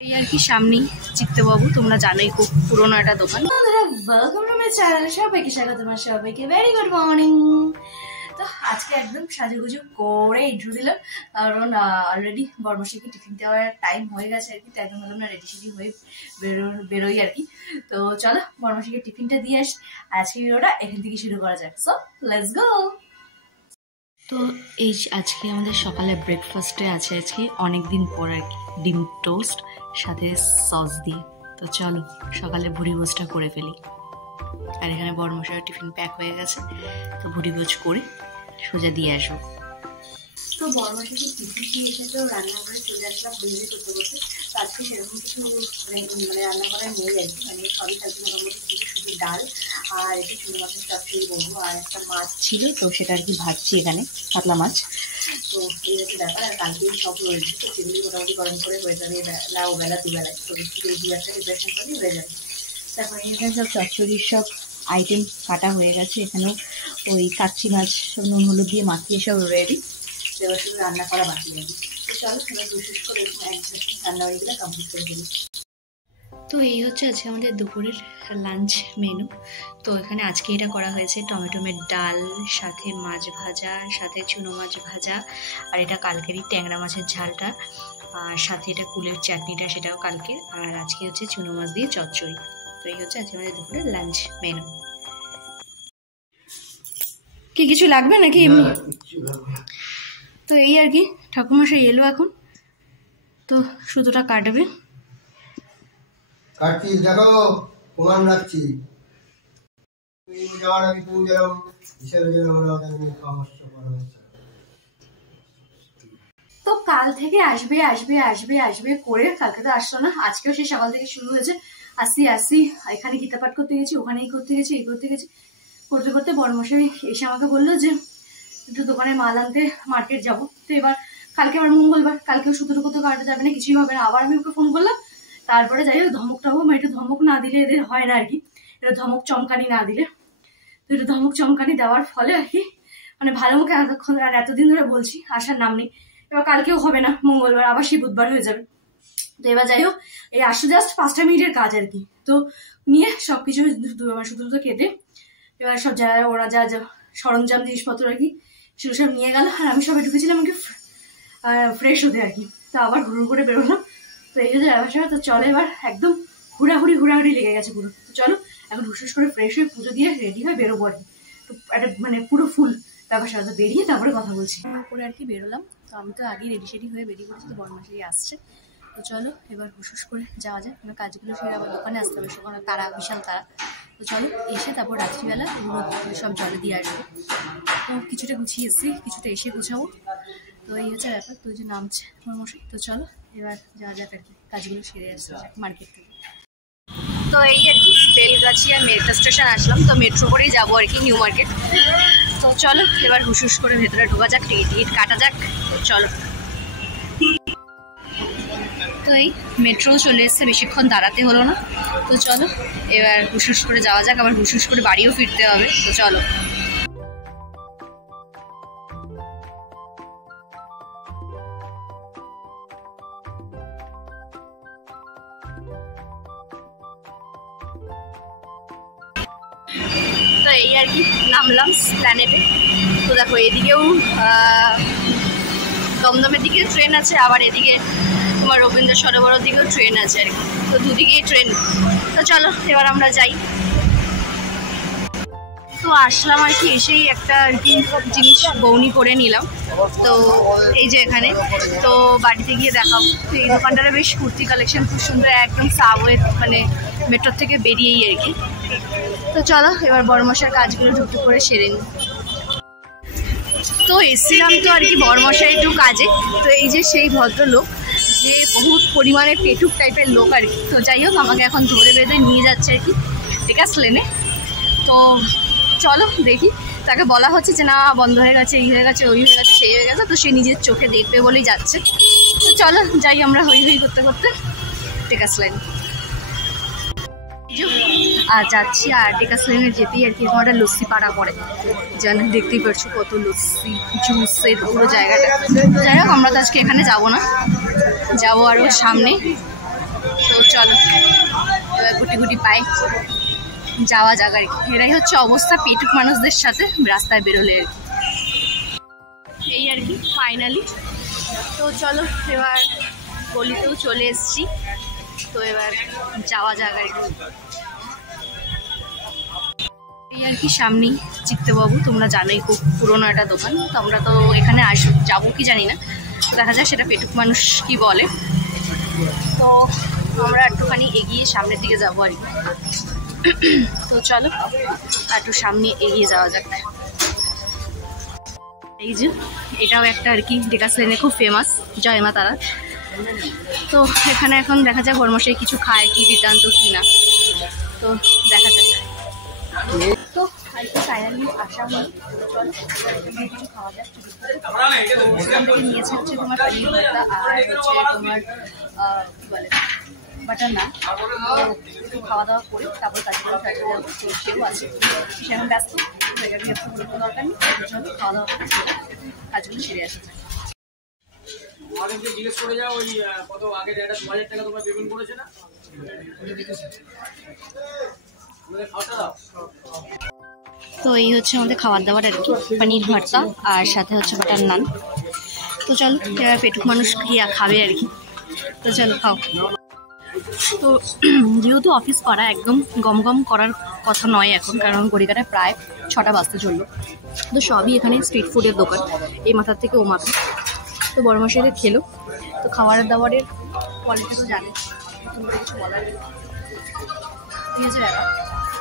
এই আর কি সামনেই চিত্তবাবু, তোমরা জানোই খুব পুরোনো একটা দোকান। ওয়েলকাম টু মাই চ্যানেল, সবাইকে স্বাগত, তোমার সবাইকে ভেরি গুড মর্নিং। তো আজকে একদম সাজুগুজু করে ইন্ট্রো দিলাম, কারণ অলরেডি বর্মশাইকে টিফিন দেওয়ার টাইম হয়ে গেছে আর কি, তাই একদম বললাম না রেডি সেডি হয়ে বেরোই আর কি। তো চলো বর্মশাইকে টিফিনটা দিয়ে আস, আজকে ভিডিওটা এখান থেকে শুরু করা যাক। So let's go. তো এই আজকে আমাদের সকালে ব্রেকফাস্টে আছে আজকে অনেকদিন পর আর কি ডিম টোস্ট সাথে সস দিয়ে। তো চলো সকালে ভুড়ি ভোজটা করে ফেলি। আর এখানে বড়মশাইয়ের টিফিন প্যাক হয়ে গেছে, তো ভুড়ি ভোজ করে সোজা দিয়ে আসবো। তো বড়মশাইকে টিফিন দিয়ে এসে তো রান্নাঘরে চলে আসলাম ভুড়ি করতে করতে। তো আজকে সেরকম কিছু মানে রান্নাঘরে নেই আর কি, মানে সবই থাকবে মোটামুটি শুধু ডাল আর একটু চুনো মাছের চচ্চড়ি বলবো, আর একটা মাছ ছিল তো সেটা আর কি ভাজছি এখানে, কাতলা মাছ। তো এই হচ্ছে ব্যাপার। আর কালকেই সব রয়েছে, তো সেগুলি মোটামুটি গরম করে হয়ে যাবে বেলা দুবেলায়, তো এই দু একটা প্রিপারেশন করে হয়ে যাবে। তারপরে এখানে সব চচ্চড়ির সব আইটেম কাটা হয়ে গেছে, এখানেও ওই কাচ্চি মাছ সব নুন হলুদ দিয়ে মাখিয়ে সব রেডি, এবার শুধু রান্না করা বাকি নেই। তো চলো এবার বিশেষ করে রান্নাবাড়িগুলো কমপ্লিট করে ফেলি। তো এই হচ্ছে আজকে আমাদের দুপুরের লাঞ্চ মেনু। তো এখানে আজকে এটা করা হয়েছে টমেটোমের ডাল, সাথে মাছ ভাজা, সাথে চুনো মাছ ভাজা, আর এটা কালকেরই ট্যাংরা মাছের ঝালটা, আর সাথে এটা কুলের চাটনিটা সেটাও কালকের, আর আজকে হচ্ছে চুনো মাছ দিয়ে চচ্চড়ি। তো এই হচ্ছে আজকে আমাদের দুপুরের লাঞ্চ মেনু। কি কিছু লাগবে নাকি এমনি? তো এই আর কি ঠাকুরমশাই এলো এখন, তো সুতোটা কাটবে। কাটছি দেখো, প্রমাণ রাখছি। তো কাল থেকে আসবে আসবে আসবে আসবে করে, কালকে তো আসলো না, আজকেও সেই সকাল থেকে শুরু হয়েছে আসি, এখানে গীতা পাঠ করতে গেছি, ওখানে এই করতে গেছি, এই করতে গেছি, করতে করতে বড়মশাই এসে আমাকে বললো যে একটু দোকানে মাল আনতে মার্কেট যাবো। তো এবার কালকে আমার মঙ্গলবার, কালকেও সুতোটুকু তো কাটা যাবে না, কিছুই হবে না। আবার আমি ওকে ফোন করলাম, তারপরে যাই হোক ধমক টমক, একটু ধমক না দিলে এদের হয় না আর কি, এটা ধমক চমকানি না দিলে, তো একটু ধমক চমকানি দেওয়ার ফলে আর কি মানে ভালো মুখে এতদিন ধরে বলছি, আসার নাম নেই। এবার কালকেও হবে না, মঙ্গলবার আবার সেই বুধবার হয়ে যাবে। তো এবার যাই হোক এই আসলে জাস্ট 5টা মিনিটের কাজ আর কি। তো নিয়ে সবকিছু সুতো কেটে এবার সব ওরা যা সরঞ্জাম জিনিসপত্র আর কি সেগুলো সব নিয়ে গেল, আর আমি সবাই ঢুকেছিলাম একটু ফ্রেশ হতে আর কি। তো আবার ঘুরু করে বেরোলাম। তো এই যে ব্যবসা, তো চলো এবার একদম হুড়াহুড়ি লেগে গেছে পুরো। তো চলো এখন হুসুস করে ফ্রেশ হয়ে পুজো দিয়ে রেডি হয়ে বেরোবো আর কি। তো একটা মানে পুরো ফুল ব্যবসা, তো বেরিয়ে তারপরে কথা বলছি করে আর কি বেরোলাম। তো আমি তো আগেই রেডি সেডি হয়ে বেরিয়ে পড়েছি, তো বড়মশাই আসছে। তো চলো এবার হুসুস করে যাওয়া যায়, আমার কাজগুলো সেরে আবার দোকানে আসতে হবে, সেখানে তারা বিশাল তারা। তো চলো এসে তারপর রাত্রিবেলা এগুলো সব জলে দিয়ে আসবো। তো কিছুটা গুছিয়ে এসেছি, কিছুটা এসে গুছাবো। তো এই হচ্ছে ব্যাপার। তো যে নামছে বড়মশাই, তো চলো এবার যাওয়া যাক আর কি, কাজগুলো সেরে আসতে যাক মার্কেট থেকে। তো এই আর কি বেলগাছি আর মেট্রো স্টেশন আসলাম, তো মেট্রো করেই যাবো আর কি নিউ মার্কেট। তো চলো এবার হুসুস করে ভেতরে ঢোকা যাক, টিকিট কাটা যাক। তো চলো, তো এই মেট্রো চলে এসছে, বেশিক্ষণ দাঁড়াতে হলো না। তো চলো এবার হুসুস করে যাওয়া যাক, আবার হুসুস করে বাড়িও ফিরতে হবে। তো চলো। তো এই আর কি নামলাম প্ল্যানেটে। তো দেখো এদিকেও দমদমের দিকে ট্রেন আছে, আবার এদিকে তোমার রবীন্দ্র সরোবরের দিকেও ট্রেন আছে আর কি, তো দুদিকেই ট্রেন। তো চলো এবার আমরা যাই। তো আসলাম আর কি, এসেই একটা আর কি জিনিস বউনি করে নিলাম। তো এই যে এখানে, তো বাড়িতে গিয়ে দেখাবো। তো এই দোকানটারে বেশ কুর্তি কালেকশন খুব সুন্দর, একদম সাবওয়ে মানে মেট্রোর থেকে বেরিয়েই আর কি। তো চলো এবার বড়মশার কাজগুলো ঢুকতে করে সেরে নিই। তো এসছিলাম তো আর কি বড়মশাই একটু কাজে। তো এই যে সেই ভদ্রলোক, যে বহুত পরিমাণে পেটুক টাইপের লোক আর কি। তো যাই হোক আমাকে এখন ধরে বেঁধে নিয়ে যাচ্ছে আর কি টেকাস লেনে। তো চলো দেখি, তাকে বলা হচ্ছে যে না বন্ধ হয়ে গেছে, এই হয়ে গেছে, ওই হয়ে গেছে, সেই হয়ে গেছে। তো সে নিজের চোখে দেখবে বলেই যাচ্ছে। তো চলো যাই আমরা হই হই করতে করতে টেকাস লাইন। আর যাচ্ছি আর টেকাস লেনে যেতেই আর কি একটা লস্যি পাড়া পড়ে, জানো দেখতেই পারছো কত লস্যি জুসের পুরো জায়গাটা। যাই হোক আমরা তো আজকে এখানে যাবো না, যাবো আরও সামনে। তো চলো এবার গুটি গুটি পাই যাওয়া যাক আর কি। এরাই হচ্ছে অবস্থা পেটুক মানুষদের সাথে রাস্তায় বেরোলে আর কি, এই আর কি ফাইনালি। তো চলো এবার গলিতেও চলে এসছি, তো এবার যাওয়া যাক আর কি। এই আর কি সামনেই চিত্তবাবু, তোমরা জানোই খুব পুরোনো একটা দোকান। তো আমরা তো এখানে যাবো কি জানি না, দেখা যায় সেটা পেটুক মানুষ কি বলে। তো আমরা একটুখানি এগিয়ে সামনের দিকে যাবো আর কি। তো চলো একটু সামনে এগিয়ে যাওয়া যাক। এই যে এটাও একটা আর কি টেকাস লেনে খুব ফেমাস জয় মা তারা। তো এখানে এখন দেখা যায় বর্মশাই কিছু খায় কি বৃত্তান্ত কি না, তো দেখা যাক। তো আর কি ফাইনালি আসা হলো, চলো কিছু খাওয়া যাক। ওখান থেকে নিয়েছে হচ্ছে তোমার পনির ভর্তা আর হচ্ছে তোমার কি বলে বাটার নান। একটু খাওয়া দাওয়া করে তারপর কাজগুলো ফ্রাইডে যাবো, তো সেও আছে সে এখন ব্যস্ত, দরকার নেই, চলো খাওয়া দাওয়া করে কাজগুলো সেরে আসে। জিজ্ঞেস করে যাও ওই কত আগের একটা 2000 টাকা তোমার পেমেন্ট করেছে না, তো এই হচ্ছে আমাদের খাবার দাবার আর কি, পনির ভর্তা আর সাথে হচ্ছে বাটার নান। তো চলো এবার পেটুক মানুষ কি খাবে আর কি, তো চলো খাও। তো যেহেতু অফিস করা একদম গম গম করার কথা নয় এখন, কারণ গড়িকাটায় প্রায় 6টা বাজতে চললো। তো সবই এখানে স্ট্রিট ফুডের দোকান, এই মাথার থেকে ও মাথা। তো বড় মশাইদের খেলো, তো খাবার দাবারের কোয়ালিটি তো জানে, তোমাদের কিছু বলার নেই, ঠিক আছে ব্যাপার।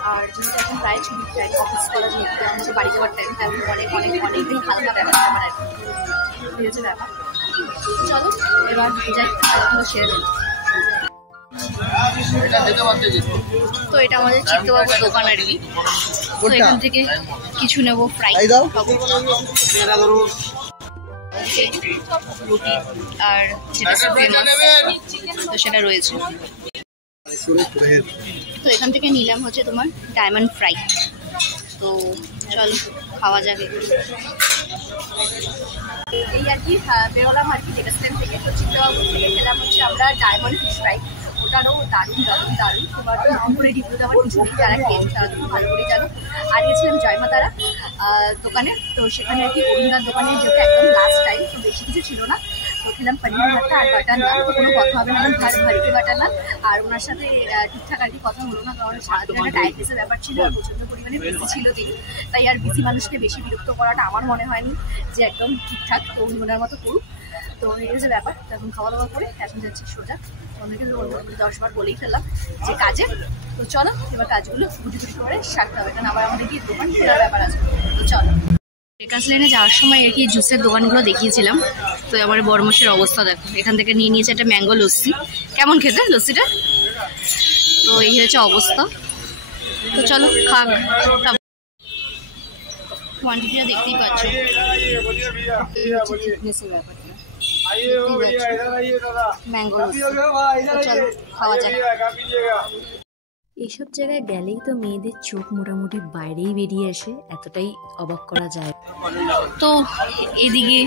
আর যেহেতু এখন প্রায় ছুটি টাইম অফিস করা, যেহেতু আমাদের বাড়ি যাওয়ার টাইম, তেমন অনেকদিন হালকা ব্যাপার আমার আর কি, ঠিক আছে ব্যাপার। চলো এবার যাই খাওয়াগুলো সেরে দেবো। তো এটা আমাদের চিত্তবাবুর দোকান আর কি, তো এখান থেকে কিছু নেবো, ফ্রাই রুটি আর যেটা তো সেটা রয়েছে। তো এখান থেকে নিলাম হচ্ছে তোমার ডায়মন্ড ফ্রাই। তো চলো খাওয়া যাবে। এই আর কি বেরোলাম আর কি টেকাস লেন থেকে। তো চিত্তবাবু থেকে খেলাম হচ্ছে আমরা ডায়মন্ড ফিশ ফ্রাই, ওটারও দারুণ দারুণ দারুণ, তোমার করে রিভিউ দেওয়ার কিছু নেই, যারা খেয়েছে তারা তুমি ভালো করে জানো। আর গেছিলাম জয়মা তারা দোকানে, তো সেখানে আর কি অরুণদার দোকানে যেটা একদম লাস্ট টাইম, তো বেশি কিছু ছিল না। তো খেলাম পনির ভর্তা আর বাটার নান, তো কোনো কথা হবে না, ভারী বাটার নান। আর ওনার সাথে ঠিকঠাক আর কি কথা হলো না, কারণ সারাদিন একটা ডায়াবেটিসের ব্যাপার ছিল, প্রচণ্ড পরিমাণে বিজি ছিল তিনি। তাই আর বিজি মানুষকে বেশি বিরক্ত করাটা আমার মনে হয়নি যে একদম ঠিকঠাক, তো উনি ওনার মতো করুক। তো এই যে ব্যাপার, তখন খাওয়া দাওয়া করে এখন যাচ্ছি সোজা। অনেকে 10 বার বলেই ফেললাম যে কাজে। তো চলো এবার কাজগুলো গুটি গুটি করে সারতে হবে, কারণ আবার আমাদের কি দোকান খোলার ব্যাপার আছে। তো চলো টেকাস লেনে যাওয়ার সময় আর কি জুসের দোকানগুলো দেখিয়েছিলাম। তো আমার বড়মশের অবস্থা দেখো, এখান থেকে নিয়ে নিয়েছে একটা ম্যাঙ্গো লস্যি। কেমন খেতে লস্যিটা? তো এই হচ্ছে অবস্থা। তো চলো খাক, কোয়ান্টিটিটা দেখতেই পাচ্ছ, ফিটনেসের ব্যাপারটা ম্যাঙ্গো লস্যি। তো চলো খাওয়া যাক। এইসব জায়গায় গেলেই তো মেয়েদের চোখ মোটামুটি বাইরেই বেরিয়ে আসে, এতটাই অবাক করা যায়। তো এদিকে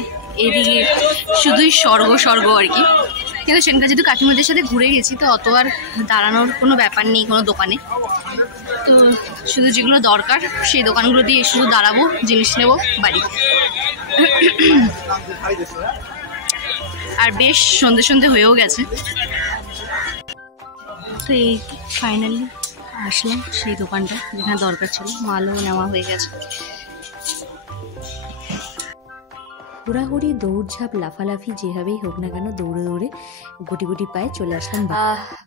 শুধুই স্বর্গ আর কি। কিন্তু সেখানকার যেহেতু কাকিমাদের সাথে ঘুরে গেছি, তো অত আর দাঁড়ানোর কোনো ব্যাপার নেই কোনো দোকানে। তো শুধু যেগুলো দরকার সেই দোকানগুলো দিয়ে শুধু দাঁড়াবো, জিনিস নেবো, বাড়ি। আর বেশ সন্ধে হয়েও গেছে। তো এই ফাইনালি আসলাম সেই দোকানটা যেখানে দরকার ছিল, মালও নেওয়া হয়ে গেছে। হুড়াহুড়ি দৌড়ঝাঁপ লাফালাফি যেভাবেই হোক না কেন, দৌড়ে গুটি গুটি পায়ে চলে আসলাম।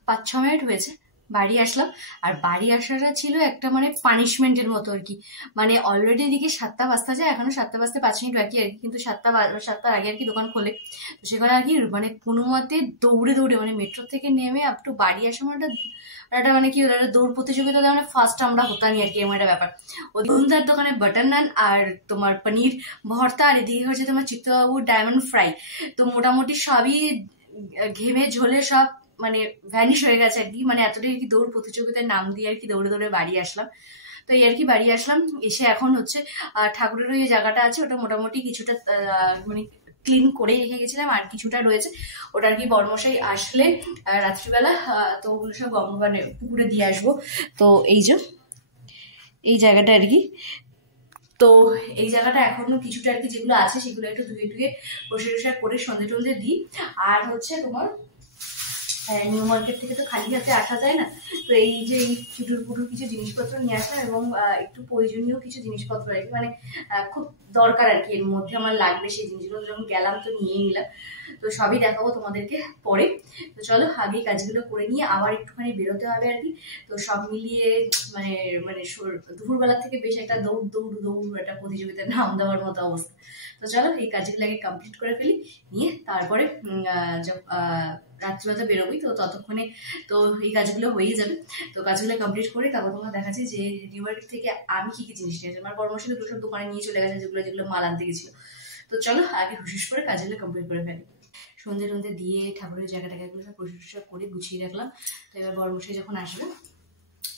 5-6 মিনিট হয়েছে বাড়ি আসলাম। আর বাড়ি আসাটা ছিল একটা মানে পানিশমেন্টের মতো আর কি। মানে অলরেডি এদিকে 7টা বাজতে যায়, এখনো 7টা বাজতে 5 মিনিট বাকি আর কি, কিন্তু 7টার আগে আর কি দোকান খোলে। তো সেখানে আর কি মানে কোনো মতে দৌড়ে মানে মেট্রো থেকে নেমে আপ টু বাড়ি আসা মানে একটা মানে কি দৌড় প্রতিযোগিতা, মানে ফার্স্ট আমরা হতামই আর কি, এমন একটা ব্যাপার। ওই দুন্দার দোকানে বাটার নান আর তোমার পনির ভর্তা, আর এদিকে হচ্ছে তোমার চিত্তবাবুর ডায়মন্ড ফ্রাই। তো মোটামুটি সবই ঘেমে ঝোলে সব মানে ভ্যানিশ হয়ে গেছে আর কি, মানে এতটাই আর কি দৌড় প্রতিযোগিতার নাম দিয়ে আর কি দৌড়ে দৌড়ে বাড়ি আসলাম। তো এই আর কি বাড়ি আসলাম, এসে এখন হচ্ছে ঠাকুরের ওই জায়গাটা আছে ওটা মোটামুটি কিছুটা মানে ক্লিন করে রেখে গেছিলাম, আর কিছুটা রয়েছে ওটা আর কি বড়মশাই আসলে রাত্রিবেলা তো ওগুলো সব মানে পুকুরে দিয়ে আসবো। তো এই যে এই জায়গাটা আর কি, তো এই জায়গাটা এখনো কিছুটা আর কি যেগুলো আছে সেগুলো একটু ধুয়ে ধুয়ে পরিষ্কার করে সন্ধে টন্ধে দিই। আর হচ্ছে তোমার নিউ মার্কেট থেকে তো খালি হাতে আসা যায় না, তো এই যে এই চুটুর পুটুর কিছু জিনিসপত্র নিয়ে আসলাম এবং একটু প্রয়োজনীয় কিছু জিনিসপত্র আর কি, মানে খুব দরকার আর কি এর মধ্যে আমার লাগবে সেই জিনিসগুলো, যখন গেলাম তো নিয়েই নিলাম। তো সবই দেখাবো তোমাদেরকে পরে। তো চলো আগে কাজগুলো করে নিয়ে আবার একটুখানি বেরোতে হবে আর কি। তো সব মিলিয়ে মানে মানে দুপুরবেলা থেকে বেশ একটা দৌড় দৌড় দৌড় একটা প্রতিযোগিতার নাম দেওয়ার মতো অবস্থা। তো চলো এই কাজগুলো আগে কমপ্লিট করে ফেলি, নিয়ে তারপরে রাত্রিবেলা বেরোবি, তো ততক্ষণে তো এই কাজগুলো হয়েই যাবে। তো কাজগুলো কমপ্লিট করে তারপর তোমরা দেখাচ্ছি যে নিউ মার্কেট থেকে আমি কি কি জিনিস নিয়েছি। আমার পরামর্শ তো সব দোকানে নিয়ে চলে গেছে যেগুলো যেগুলো মাল আনতে গেছিল। তো চলো আগে হুশিস করে কাজগুলো কমপ্লিট করে ফেলি। সন্ধে টন্ধে দিয়ে ঠাকুরের জায়গাটাগুলো সব পরিষ্কার করে গুছিয়ে রাখলাম। তো এবার বড়মশাই যখন আসবে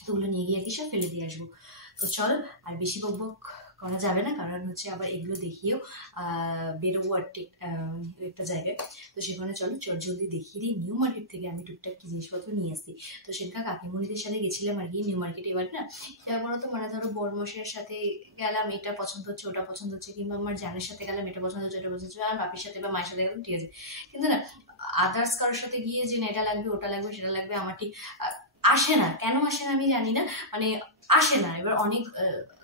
তো ওগুলো নিয়ে গিয়ে আর কি সব ফেলে দিয়ে আসবো। তো চলো আর বেশি বকবক করা যাবে না, কারণ হচ্ছে আবার এগুলো দেখিয়েও বেরোবো আর একটা জায়গায়। তো সেখানে চলো জলদি দেখিয়ে দিই নিউ মার্কেট থেকে আমি টুকটাক কি জিনিসপত্র নিয়ে আসছি। তো সেটা কাকিমণিদের সাথে গেছিলাম আর কি নিউ মার্কেটে। এবার না এবার তো মানে ধরো বড়মশাইয়ের সাথে গেলাম, এটা পছন্দ হচ্ছে ওটা পছন্দ হচ্ছে, কিংবা আমার জানের সাথে গেলাম এটা পছন্দ হচ্ছে ওটা পছন্দ হচ্ছে, আর বাপির সাথে বা মায়ের সাথে গেলাম ঠিক আছে। কিন্তু না আদার্স কারোর সাথে গিয়ে যে না এটা লাগবে ওটা লাগবে সেটা লাগবে আমার ঠিক আসে না। কেন আসে না আমি জানি না, মানে আসে না। এবার অনেক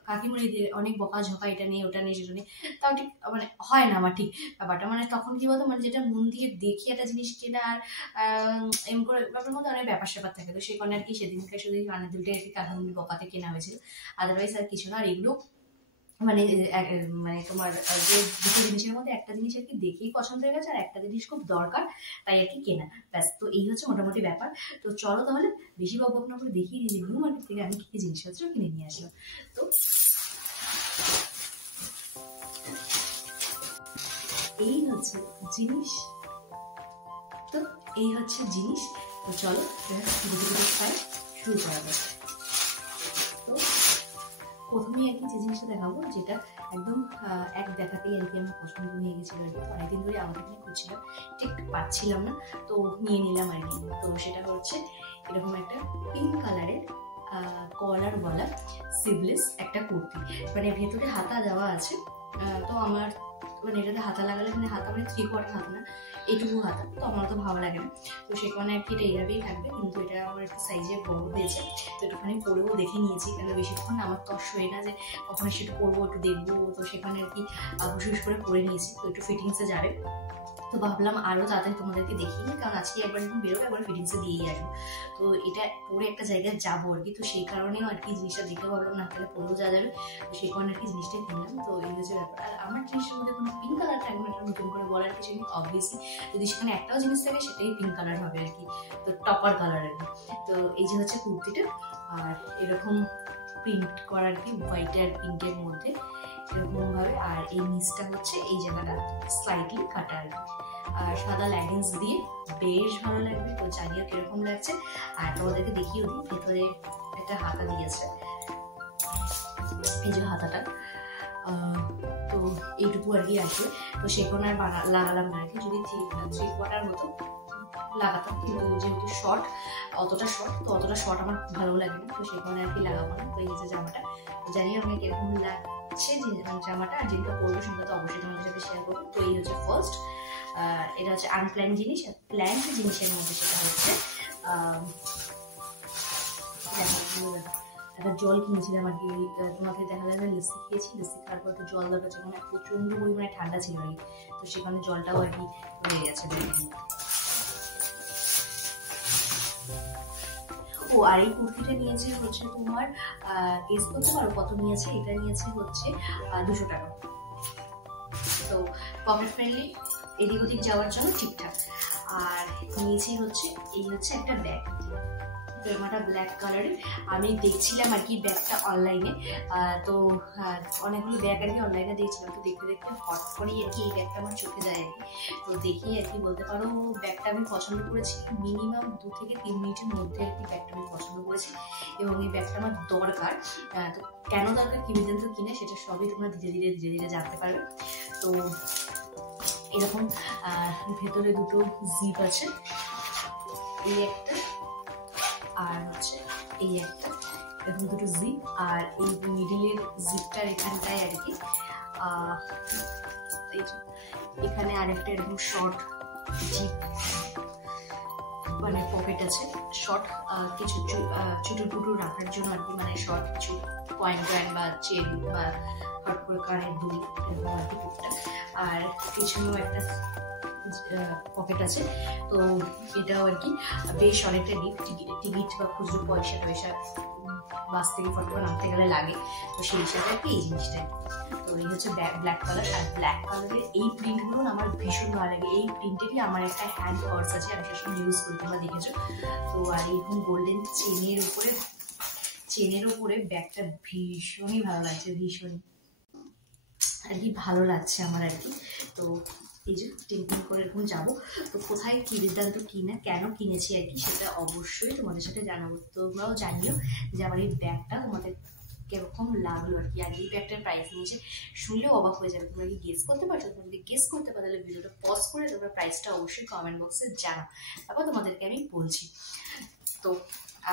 কাকিমণিদের অনেক বকাঝকা এটা নেই ওটা নেই সেটা নেই, তাও ঠিক মানে হয় না আমার ঠিক ব্যাপারটা। মানে তখন কি বলতো, মানে যেটা মন দিয়ে দেখি একটা জিনিস কেনা আর এম করে ব্যাপারের মধ্যে অনেক ব্যাপার স্যাপার থাকে। তো সেই কারণে আর কি সেদিনকে শুধু কানের দুলটা আর কি কাকিমণির বকাতে কেনা হয়েছিল, আদারওয়াইজ আর কিছু না। আর এগুলো মানে মানে তোমার যে দুটো জিনিসের মধ্যে একটা জিনিস আর কি দেখেই পছন্দ হয়ে গেছে আর একটা জিনিস খুব দরকার তাই আর কি কেনা, ব্যাস। তো এই হচ্ছে মোটামুটি ব্যাপার। তো চলো তাহলে বেশি বকবক না করে দেখিয়ে দিই যে নিউ মার্কেট থেকে আমি কি কি জিনিসপত্র কিনে নিয়ে আসলাম। তো এই হচ্ছে জিনিস, তো এই হচ্ছে জিনিস। তো চলো শুরু করা যাক। তো প্রথমে আর কি যে জিনিসটা দেখাবো যেটা একদম এক দেখাতেই আর কি আমার পছন্দ হয়ে গেছিল আর কি, অনেকদিন ধরে আমাকে এখানে খুঁজছিলাম ঠিক পাচ্ছিলাম না, তো নিয়ে নিলাম আর কি। তো সেটা হচ্ছে এরকম একটা পিঙ্ক কালারের কলার গলা সিভলেস একটা কুর্তি, মানে ভেতরে হাতা দেওয়া আছে। তো আমার মানে এটাতে হাতা লাগালে মানে হাতা মানে 3/4 হাত না, এইটুকু হাতা, তো আমার তো ভালো লাগে না। তো সেখানে আর কি এটা এইভাবেই থাকবে, কিন্তু এটা আমার একটু সাইজে বড় হয়েছে। তো একটুখানি পরেও দেখে নিয়েছি, কেন বেশিক্ষণ আমার তস হয়ে না যে কখন সেটা পরবো একটু দেখবো। তো সেখানে আর কি হুশ করে পরে নিয়েছি, তো একটু ফিটিংসে যাবে। তো ভাবলাম আরও তাড়াতাড়ি তোমাদেরকে দেখিয়ে নিই, কারণ আজকে একবার যখন বেরোবো একবার ফিটিংসে দিয়েই আসবো। তো এটা পরে একটা জায়গায় যাবো আর কি, তো সেই কারণেও আর কি জিনিসটা দেখে ভাবলাম না তাহলে পরেও যাওয়া যাবে। তো সেই কারণে আর কি জিনিসটা কিনলাম। তো এই হচ্ছে ব্যাপার। আর আমার জিনিসের মধ্যে কোনো পিঙ্ক কালার থাকবে না, নতুন করে বলার কিছু নেই। অবভিয়াসলি যদি সেখানে একটাও জিনিস থাকে সেটাই পিঙ্ক কালার হবে আর কি, তো টপার কালার আর কি। তো এই যে হচ্ছে কুর্তিটা, আর এরকম প্রিন্ট করা আর কি হোয়াইট আর পিঙ্কের মধ্যে এরকম ভাবে। আর এই নিচটা হচ্ছে এই জায়গাটা স্লাইটলি কাটা আর কি, আর সাদা লেগিংস দিয়ে বেশ ভালো লাগবে। তো জানিও কিরকম লাগছে, আর তোমাদেরকে দেখিয়েও দিই ভেতরে একটা হাতা দিয়েছে, এই যে হাতাটা। তো এইটুকু আর কি আসবে। তো সেখানে আর লাগালাম না আর কি, যদি 3/4 হতো লাগাতাম, কিন্তু যেহেতু শর্ট অতটা শর্ট, তো অতটা শর্ট আমার ভালো লাগে না, তো সেই কারণে আর কি লাগাবো না। তো এই যে জামাটা জানি আমি কিরকম লাগছে জামাটা, আর যেটা পরবো সেটা তো অবশ্যই তোমাদের সাথে শেয়ার করবো। তো এই হচ্ছে ফার্স্ট, এটা হচ্ছে আনপ্ল্যান জিনিস। আর প্ল্যান জিনিসের মধ্যে সেটা হচ্ছে একটা জল কিনেছিলাম আর কি, তোমাকে দেখা যাবে লস্যি খেয়েছি, লস্যি খাওয়ার পর একটু জল দরকার ছিল, মানে প্রচন্ড পরিমাণে ঠান্ডা ছিল আর কি, তো সেখানে জলটাও আর কি হয়ে গেছে। ও আর এই কুর্তিটা নিয়েছে হচ্ছে তোমার গেস করতে পারো কত নিয়েছে, এটা নিয়েছে হচ্ছে 200 টাকা। তো পকেট ফ্রেন্ডলি, এদিক ওদিক যাওয়ার জন্য ঠিকঠাক। আর নিয়েছি হচ্ছে এই হচ্ছে একটা ব্যাগ, জামাটা ব্ল্যাক কালারের। আমি দেখছিলাম আর কি ব্যাগটা অনলাইনে, তো অনেকগুলো ব্যাগ আর কি অনলাইনে দেখছিলাম, তো দেখতে দেখতে হট করেই আর কি এই ব্যাগটা আমার চোখে যায় আর কি। তো দেখি আর কি বলতে পারো ব্যাগটা আমি পছন্দ করেছি, মিনিমাম 2 থেকে 3 মিনিটের মধ্যে আর কি ব্যাগটা আমি পছন্দ করেছি, এবং এই ব্যাগটা আমার দরকার। তো কেন দরকার, কি বিধান্ত কিনে, সেটা সবই তোমরা ধীরে ধীরে জানতে পারবে। তো এরকম ভেতরে দুটো জিপ আছে, এই একটা আর হচ্ছে এই একটা, এরকম দুটো জিপ। আর এই মিডিলের জিপটার এখানটায় আর কি এখানে আরেকটা এরকম শর্ট জিপ মানে পকেট আছে, শর্ট কিছু ছোটো টুটো রাখার জন্য আর কি, মানে শর্ট কিছু কয়েন বা চেন বা হট করে কানের দুল আর কি টুকটা। আর পিছনেও একটা পকেট আছে। তো এটাও আর কি বেশ অনেকটা টিকিট বা খুচরো পয়সা টয়সা বাস থেকে ফটো নামতে গেলে লাগে, তো সেই হিসাবে আর কি এই জিনিসটা। তো এই হচ্ছে ব্ল্যাক কালার। আর ব্ল্যাক কালারের এই প্রিন্টগুলো আমার ভীষণ ভালো লাগে। এই প্রিন্টেরই আমার একটা হ্যান্ড পার্স আছে, আমি সেসব ইউজ করি, তোমরা দেখেছো। তো আর এইরকম গোল্ডেন চেনের উপরে ব্যাগটা ভীষণই ভালো লাগছে, ভীষণই আর কি ভালো লাগছে আমার আর কি। তো এই যে টিঙ্কিং করে এরকম যাবো, তো কোথায় কি বিদ্যান্ত কিনা কেন কিনেছি আর কি সেটা অবশ্যই তোমাদের সাথে জানাবো। তোমরাও জানিও যে আমার এই ব্যাগটা তোমাদের কিরকম লাগলো আর কি। আর এই ব্যাগটার প্রাইস নিয়েছে শুনলেও অবাক হয়ে যাবে, তোমরা কি গেস করতে পারছো? তোমরা যদি গেস করতে পারো তাহলে ভিডিওটা পজ করে তোমরা প্রাইসটা অবশ্যই কমেন্ট বক্সে জানাও, তারপর তোমাদেরকে আমি বলছি। তো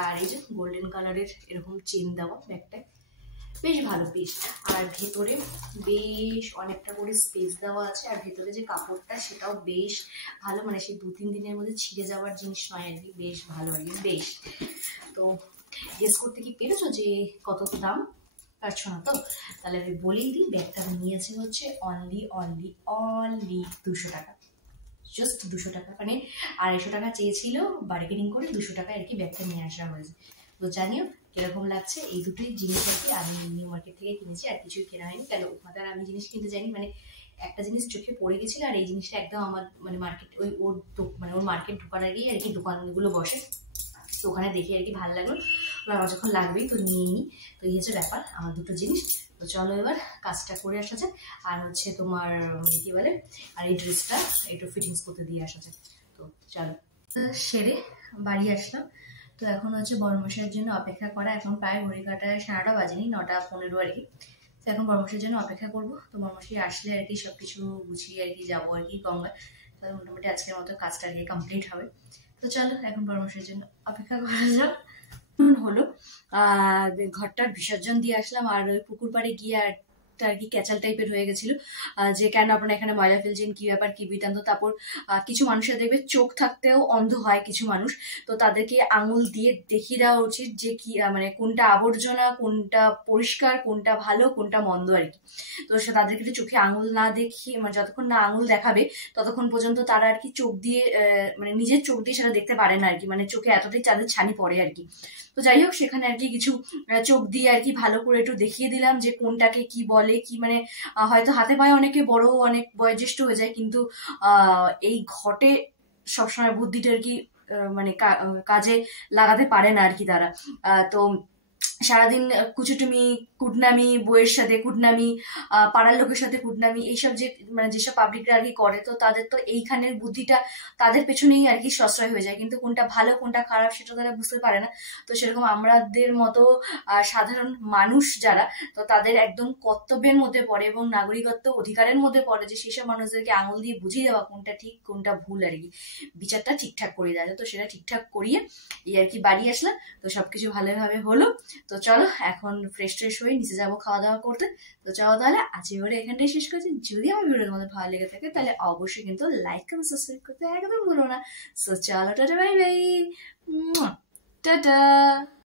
আর এই যে গোল্ডেন কালারের এরকম চেন দেওয়া ব্যাগটায় বেশ ভালো পিস। আর ভেতরে বেশ অনেকটা করে স্পেস দেওয়া আছে, আর ভেতরে যে কাপড়টা সেটাও বেশ ভালো, মানে সেই 2-3 দিনের মধ্যে ছিঁড়ে যাওয়ার জিনিস নয় আর কি, বেশ ভালো আর কি বেশ। তো গেস করতে কি পেরেছো যে কত দাম? পারছো না তো? তাহলে আমি বলেই দিই, ব্যাগটা নিয়েছে হচ্ছে অনলি 200 টাকা, জাস্ট 200 টাকা, মানে 250 টাকা চেয়েছিল, বার্গেনিং করে 200 টাকা আর কি ব্যাগটা নিয়ে আসা হয়েছে। তো জানিও কিরকম লাগছে। এই দুটোই জিনিস আর কি আমি নিউ মার্কেট থেকে কিনেছি, আর কিছুই কেনা হয়নি, কেন ওখানে আমি জিনিস কিনতে যাইনি, মানে একটা জিনিস চোখে পড়ে গেছিল, আর এই জিনিসটা একদম আমার মানে মার্কেট ওর মার্কেট ঢোকার আগেই আর কি দোকানগুলো বসে, তো ওখানে দেখে আর কি ভালো লাগলো, আমার যখন লাগবেই তো নিয়ে নিই। তো এই হচ্ছে ব্যাপার আমার দুটো জিনিস। তো চলো এবার কাজটা করে আসা যায়, আর হচ্ছে তোমার কি বলে, আর এই ড্রেসটা একটু ফিটিংস করতে দিয়ে আসা যায়। তো চলো সেরে বাড়ি আসলাম। তো এখন হচ্ছে বড়মশাইয়ের জন্য অপেক্ষা করা, এখন প্রায় ঘড়ি কাটায় 9:30 বাজেনি, 9:15 আর কি। তো এখন বড়মশাইয়ের জন্য অপেক্ষা করবো। তো বড়মশাই আসলে আর কি সবকিছু গুছিয়ে আর কি যাবো আর কি গঙ্গা, তাহলে মোটামুটি আজকের মতো কাজটা আর কি কমপ্লিট হবে। তো চলো এখন বড়মশাইয়ের জন্য অপেক্ষা করা যাক। হলো ঘরটার বিসর্জন দিয়ে আসলাম, আর ওই পুকুর পাড়ে গিয়ে আর কি ক্যাচাল টাইপের হয়ে গেছিল, যে কেন আপনারা এখানে ময়লা ফেলছেন, কি ব্যাপার কি বৃত্তান্ত। তারপর কিছু মানুষের দেখবে চোখ থাকতেও অন্ধ হয় কিছু মানুষ, তো তাদেরকে আঙুল দিয়ে দেখিয়ে দেওয়া উচিত যে কি মানে কোনটা আবর্জনা, কোনটা পরিষ্কার, কোনটা ভালো, কোনটা মন্দ আর কি। তো সে তাদেরকে একটু চোখে আঙুল না দেখিয়ে, মানে যতক্ষণ না আঙুল দেখাবে ততক্ষণ পর্যন্ত তারা আর কি চোখ দিয়ে মানে নিজের চোখ দিয়ে সেটা দেখতে পারে না আর কি, মানে চোখে এতটাই তাদের ছানি পড়ে আর কি। তো যাই হোক সেখানে আর কি কিছু চোখ দিয়ে আর কি ভালো করে একটু দেখিয়ে দিলাম যে কোনটাকে কি বলে, কি মানে হয়তো হাতে পায়ে অনেকে বড় অনেক বয়োজ্যেষ্ঠ হয়ে যায়, কিন্তু এই ঘটে সবসময় বুদ্ধিটা আর কি মানে কাজে লাগাতে পারে না আর কি তারা। তো সারাদিন কুচুটুমি, কুটনামি, বইয়ের সাথে কুটনামি, পাড়ার লোকের সাথে কুটনামি, এইসব যে মানে যেসব পাবলিকরা আর কি করে, তো তাদের তো এইখানের বুদ্ধিটা তাদের পেছনেই আর কি সশ্রয় হয়ে যায়, কিন্তু কোনটা ভালো কোনটা খারাপ সেটা তারা বুঝতে পারে না। তো সেরকম আমাদের মতো সাধারণ মানুষ যারা, তো তাদের একদম কর্তব্যের মধ্যে পড়ে এবং নাগরিকত্ব অধিকারের মধ্যে পড়ে যে সেসব মানুষদেরকে আঙুল দিয়ে বুঝিয়ে দেওয়া কোনটা ঠিক কোনটা ভুল আর কি, বিচারটা ঠিকঠাক করে দেয়। তো সেটা ঠিকঠাক করিয়ে এই আর কি বাড়ি আসলাম। তো সবকিছু ভালোভাবে হলো। তো চলো এখন ফ্রেশ হয়ে নিচে যাবো খাওয়া দাওয়া করতে। তো চলো তাহলে আজকে ভিডিও এখানটাই শেষ করছি। যদি আমার ভিডিও তোমাদের ভালো লেগে থাকে তাহলে অবশ্যই কিন্তু লাইক কমেন্ট সাবস্ক্রাইব করতে একদম ভুলো না। সো চলো টাটা বাই বাই, টাটা।